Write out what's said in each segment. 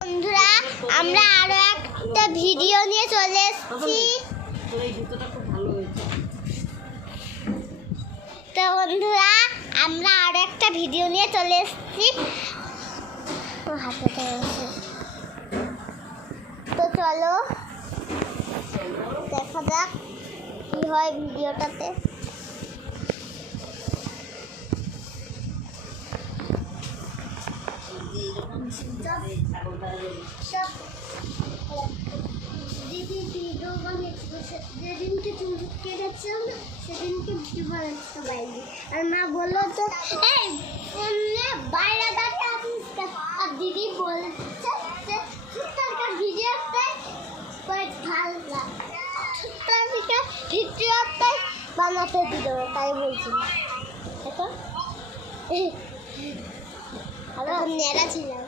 বন্ধুরা, আমরা আরো একটা ভিডিও নিয়ে চলে এসেছি। তো বন্ধুরা, আমরা আরো একটা ভিডিও নিয়ে চলে এসেছি। তো চলো দেখা যাক কি হয় ভিডিওটাতে। যেদিনকে চুলকে গেছিলাম না সেদিনকে ভিডিও বানাচ্ছি বাইরে, আর মা বললো তো এই বাইরে দাঁড়িয়ে আছিস, আর দিদি বলছে যে ছুট্টার ভিডিওতে ভালো ছুট্টার ভিডিওতে বানাতে দিল, তাই বলছি। এখন নেড়া ছিলাম।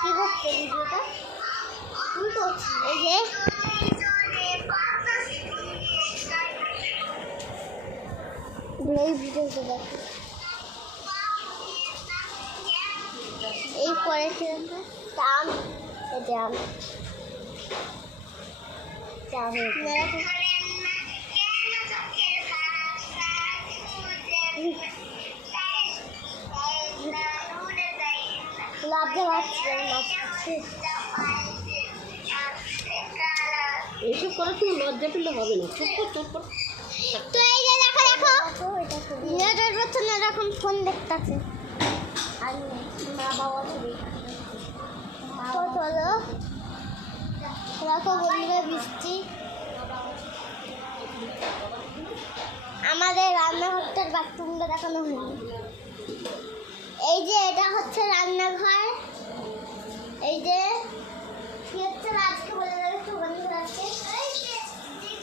কি করছে ভিডিওটা? তুমি করছি এই যে এই ভিডিওটা দেখো। এই পরেছে টান এটা আমি এইসব করার কোনো লজ্জা পেলে হবে না। তো এই যে দেখো দেখো নেটের পেছনে এরকম ফোন দেখতেছে। আর মা বাবা ছবি। তো চলো দেখো বন্ধুরা, বৃষ্টি আমাদের রান্নাঘরটার বাথরুমটা দেখানো হয়নি। এই যে এটা হচ্ছে রান্নাঘর। এই যে কি হচ্ছে আজকে বলে দেবে একটু বন্ধুদেরকে।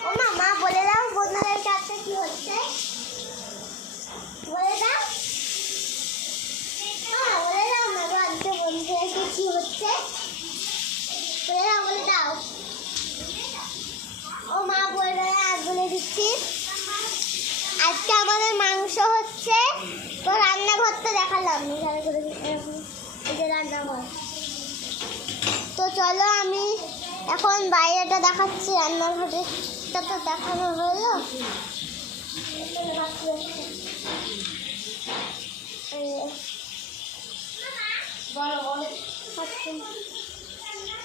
ও মা বলে দাও বন্ধুদেরকে আজকে কি হচ্ছে, বলে দাও। বলে দাও না গো, আজকে বন্ধুদেরকে কি হচ্ছে বলে দাও, বলে দাও। ও মা বলে আর বলে দিচ্ছি, আজকে আমাদের মাংস হচ্ছে। তো রান্নাঘরটা দেখালাম এখানে করে, এই যে রান্নাঘর। তো চলো আমি এখন বাইরেটা দেখাচ্ছি। রান্নাঘরটা তো দেখানো হলো।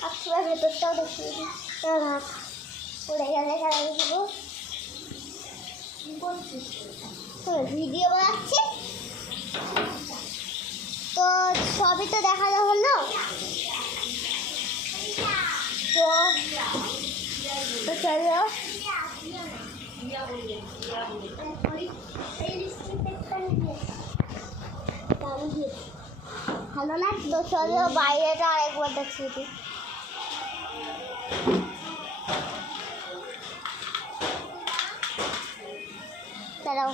আচ্ছা ভেতরটাও দেখিয়ে দিই। পড়ে গেলে খেলা দেবো, ভিডিও বানাচ্ছি। তো সবই তো দেখানো হলো। তো চলো ভালো না। তো চলো বাইরেটা আরেকবার দেখিয়ে দিই। দাঁড়াও,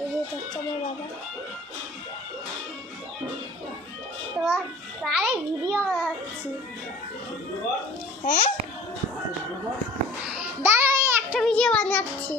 এই যে আমার বাবা তোমার আরে ভিডিও বানাচ্ছি। হ্যাঁ দাঁড়াও, এই একটা ভিডিও বানাচ্ছি।